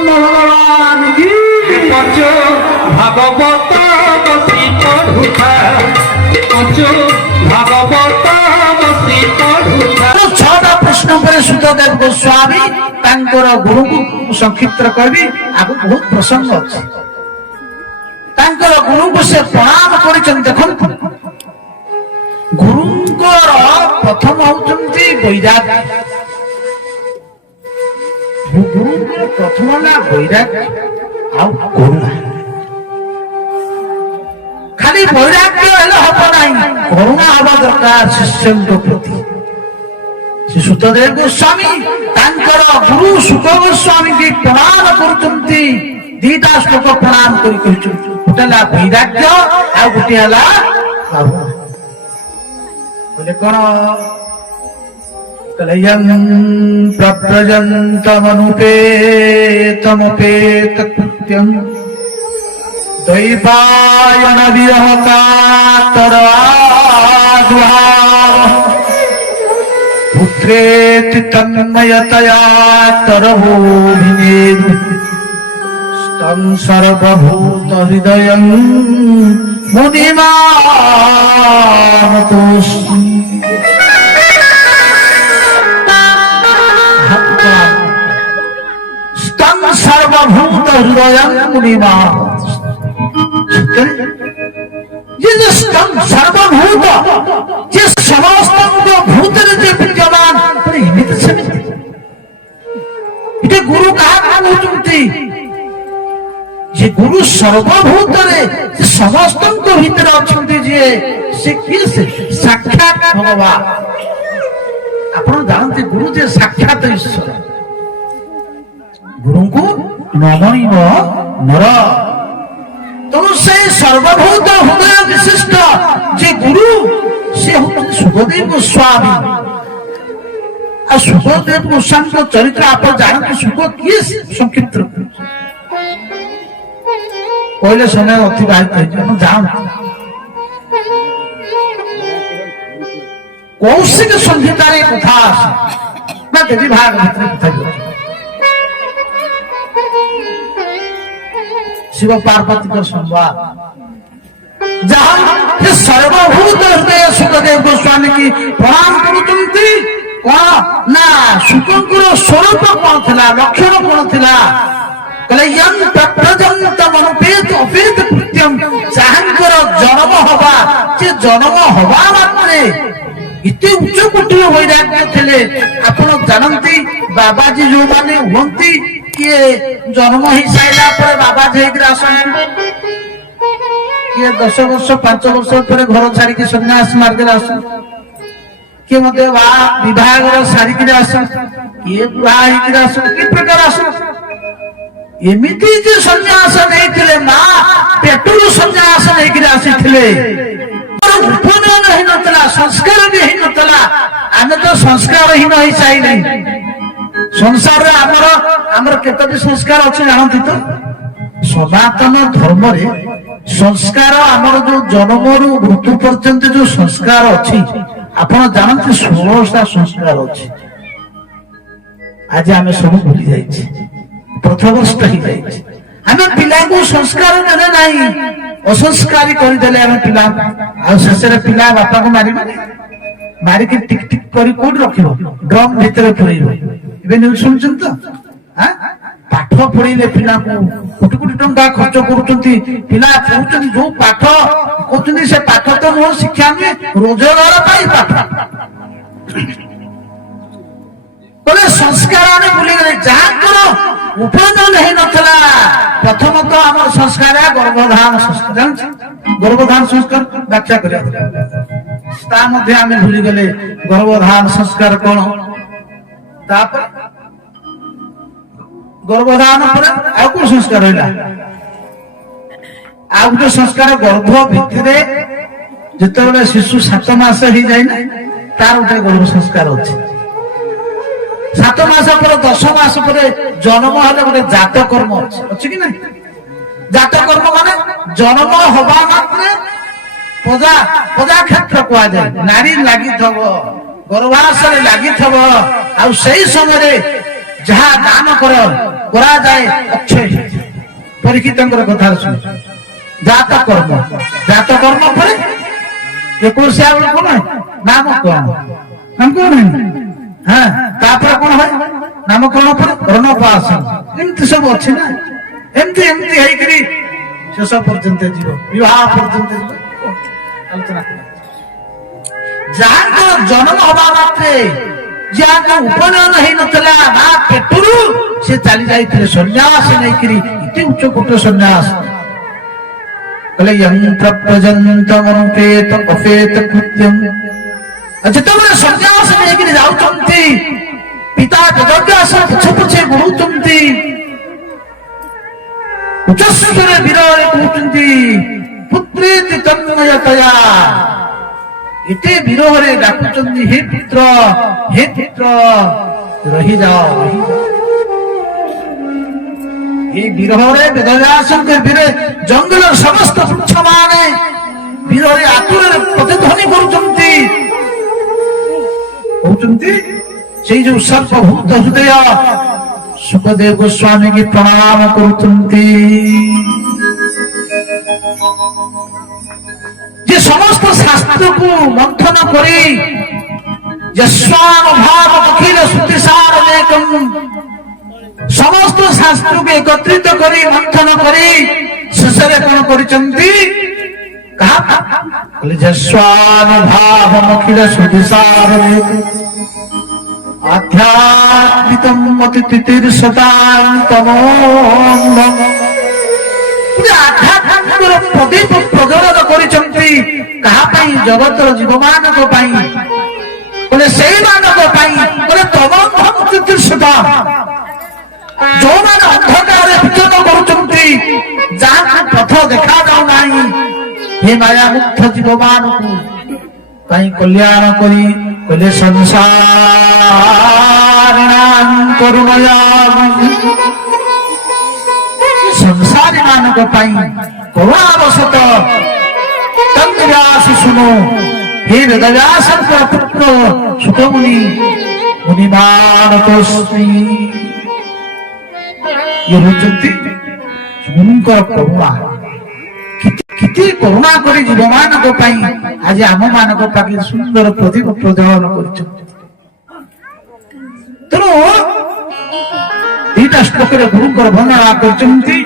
भगवान की पंचो भागवत बसी पढ़ुथा पंचो भागवत बसी पढ़ुथा। छटा प्रश्न पर सुखदेव गोस्वामी तांकर गुरु को संक्षिप्त करी आगु बहुत प्रसंग अछि। तांकर गुरु को से प्रणाम करिछन। देखंतु गुरुंकर प्रथम होउचंती वैराग्य। गुरुंकर प्रथम ना वैराग्य आ करुणा। खाली वैराग्य हेले हबो नाही, करुणा हबा दरकार शिष्यଙ୍କ प्रति। श्री सुखदेव गोस्वामी तांकर गुरु सुख गोस्वामी की प्रणाम करुचंती। दीटा श्लोक प्रणाम करी कहउचंती। गोटेला वैराग्य आ गोटेला बोले कौन कलयं प्रव्रजन्तमनुपेतमुपेत कृत्यं दैवायन विरह कातराद्वार पुत्रेति तन्मयतया तरभूभिनेदु तं सर्वभूत हृदयं मुनिमानतोऽस्मि। तं सर्वभूत हृदयं मुनिमानतोऽस्मि। ये स्तम सर्वभूत जे समस्त भूत जे विद्यमान एमिति सेमिति इटे गुरु कहा कहउचंती जे गुरु सर्वभूत रे समस्त भीतर अछंती जे से किए से साक्षात भगवान। आपण जानते गुरु जे साक्षात ईश्वर। गुरु को नमैव नर तो से सर्वभूत हृदय विशिष्ट जे गुरु से सुखदेव गोस्वामी। आ सुखदेव गोस्वामी को चरित्र आप जानते। सुख किए संक्षिप्त पहले समय अतिबाहित जान कौशिक संहितार कथा मैं देवी भागवत कथा शिव पार्वती का संवाद जहां सर्वभूत हृदय सुखदेव गोस्वामी की प्रणाम करुचंती। कौन ना सुखंकर स्वरूप कौन थिला, लक्षण कौन थिला कलयं प्रव्रजन्तमनुपेत उपेत कृत्यं जाहंकर जन्म हवा जे जन्म हवा मात्रे इते उच्च कोटिर वैराग्य थिले। आपण जानंती बाबाजी जो माने हुंती किए जन्म ही साइला पर बाबा जैग्रा आसन किए 10 वर्ष 5 वर्ष पर घर छाड़ी के सन्यास मार के आसन किए मते वा विभाग रो सारी के आसन किए बुढ़ा ही के आसन की प्रकार आसन एमिति जे सन्यास नेथिले मा पेटुरु सन्यास नेकिरे आसीथिले। उपनयन ही नतला, संस्कार भी ही नतला। आमे तो संस्कार ही नहीं चाहिए। संसार रे हमर केतोटी संस्कार अछि जानंती तो सनातन धर्म रे संस्कार हमर जो जन्मरु मृत्यु पर्यंत जो संस्कार अछि आपण जानंती 16टा संस्कार अछि। आज आमे सब भूली जाइछि। प्रथमस्थ ही जाइछि। आमे पिला को संस्कार देले नाही, असंस्कारी कर देले आमे पिला आ शेषरे पिला बापा को मारी के टिक टिक करी कोड रखिबो ड्रम भीतर पुरैबो। एबे न्यूज सुनछन तो हां पाठ पढिले पिला को कोटी कोटी टंका खर्च करूचंती। पिला पढुचंती जो पाठ कोचंती से पाठ तो नो शिक्षा में रोजगार पाई पाठ बोले संस्कार आने भूली गले। जहां करो उपनयन ही नथला। प्रथम तो हमर संस्कार है गर्भधान संस्कार। गर्भधान संस्कार व्याख्या करिया ता मध्ये आमे भूली गले। गर्भधान संस्कार कोन तापर गर्भधान पर आ को संस्कार होला आ जो संस्कार गर्भ भितरे जेतेबेले शिशु 7 मास ही जाय ना तार उठे गर्भ संस्कार अछि। 7 मास पर 10 मास पर जन्म हले गोटे जात कर्म अछि कि नहीं। जात कर्म माने जन्म हवा मात्रे पूजा पूजा क्षेत्र को आ जाए नारी लागि थबो गर्भाशय लागि थबो आ सही समय ଯାହା ଦାନ କରାଯାଏ ଅକ୍ଷୟ ପରୀକ୍ଷିତଙ୍କର କଥା ଶୁଣ। ଜାତ କର୍ମ ପରେ 21 ବେଳ କଣ ନାମକରଣ ହଁ ତାପରେ କଣ হয় ନାମକରଣ ପରେ ରଣୋପାସନ ଏମିତି ସବୁ ଅଛି ନା। ଏମିତି ହେଇକିରି ଶେଷ ପର୍ଯ୍ୟନ୍ତ ଯିବ, ବିବାହ ପର୍ଯ୍ୟନ୍ତ ଯିବ। ଆଲୋଚନା ଯାହାଙ୍କର ଜନ୍ମ ହବା ମାତ୍ରେ ଯାହାଙ୍କ ଉପନୟନ ହେଇନଥିଲା ମା ପେଟରୁ ସେ ଚାଲି ଯାଇଥିଲେ ସନ୍ନ୍ୟାସ ନେଇକିରି। ଇତି ଉଚ୍ଚ କୋଟ ସନ୍ନ୍ୟାସ କହିଲେ ଯନ୍ତ୍ର ପ୍ରଜନ୍ତ ଅନୁପେତ ଅପେତ କୃତ୍ୟଂ। ଯେତେବେଳେ ସନ୍ନ୍ୟାସ ନେଇକିରି ଯାଉଛନ୍ତି ପିତା ବେଦବ୍ୟାସ ପଛେ ଗୁଣୁଛନ୍ତି, ଉଚ୍ଚସ୍ୱରେ ବିରରେ କହୁଛନ୍ତି ପୁତ୍ରେତି ତନ୍ମୟତୟା। ଏତେ ବିରହରେ ଡାକୁଛନ୍ତି ହେ ପୁତ୍ର ରହିଯାଅ। এই বিরহরে বেদব্যাসଙ୍କ ବିରେ ଜଙ୍ଗଲର ସମସ୍ତ ବୃକ୍ଷ ମାନେ ବିରହରେ ଆତୁରରେ ପ୍ରତିଧ୍ୱନି କରୁଛନ୍ତି। କହୁଛନ୍ତି ସେଇ ଯୋଉ ସର୍ବଭୂତ ହୃଦୟ ସୁଖଦେବ ଗୋସ୍ୱାମୀ କି ପ୍ରଣାମ କରୁଛନ୍ତି, যে সমস্ত শাস্ত্রକୁ মন্থন କରି যস্বানুভাব অখিল শ্রুতিসার লেখম, সমস্ত শাস্ত্রକୁ একত্রিত କରି মন্থন କରି ଶେଷରେ କଣ କରିଛନ୍ତି? যস্বানুভাব অখিল শ্রুতিসার লেখম আধ্যাত্মিকম অতি তিতির্ষতান্তমোন্ধম। ଆଧ୍ୟାତ୍ମିକର ପ୍ରଦୀପ ପ୍ରଜ୍ୱଳନ କରିଛନ୍ତି କାହା ପାଇଁ? ଜଗତର ଜୀବମାନଙ୍କ ପାଇଁ। ବୋଲେ ସେଇମାନଙ୍କ ପାଇଁ ବୋଲେ ତମୋନ୍ଧମ ତିତିର୍ଷତା, ଯୋଉମାନେ ଅନ୍ଧକାରରେ ବିଚରଣ କରୁଛନ୍ତି, ଯାହାଙ୍କୁ ପଥ ଦେଖାଯାଉ ନାହିଁ, ହେ ମାୟା ମୁକ୍ତ ଜୀବମାନଙ୍କୁ ପାଇଁ କଲ୍ୟାଣ କରି କହିଲେ ସଂସାରିଣାଂ କରୁଣୟା। ସଂସାରୀ ମାନଙ୍କ ପାଇଁ କରୁଣାବଶତ ତନ୍ମୟାସ ଶୁଣୁ। ହେ ବେଦବ୍ୟାସଙ୍କ ପୁତ୍ର ସୁତମୁନି ମୁନିମାନତୋସ୍ମି। ଇଏ ହେଉଛନ୍ତି ମୁନିଙ୍କର କରୁଣା। କେତେ କରୁଣା କରି ଜୀବମାନଙ୍କ ପାଇଁ ଆଜି ଆମ ମାନଙ୍କ ପାଖରେ ସୁନ୍ଦର ପ୍ରଦୀପ ପ୍ରଜ୍ୱଳନ କରିଛନ୍ତି। ତେଣୁ ଦିଟା ଶ୍ଲୋକରେ ଗୁରୁଙ୍କର ବର୍ଣ୍ଣନା କରିଛନ୍ତି।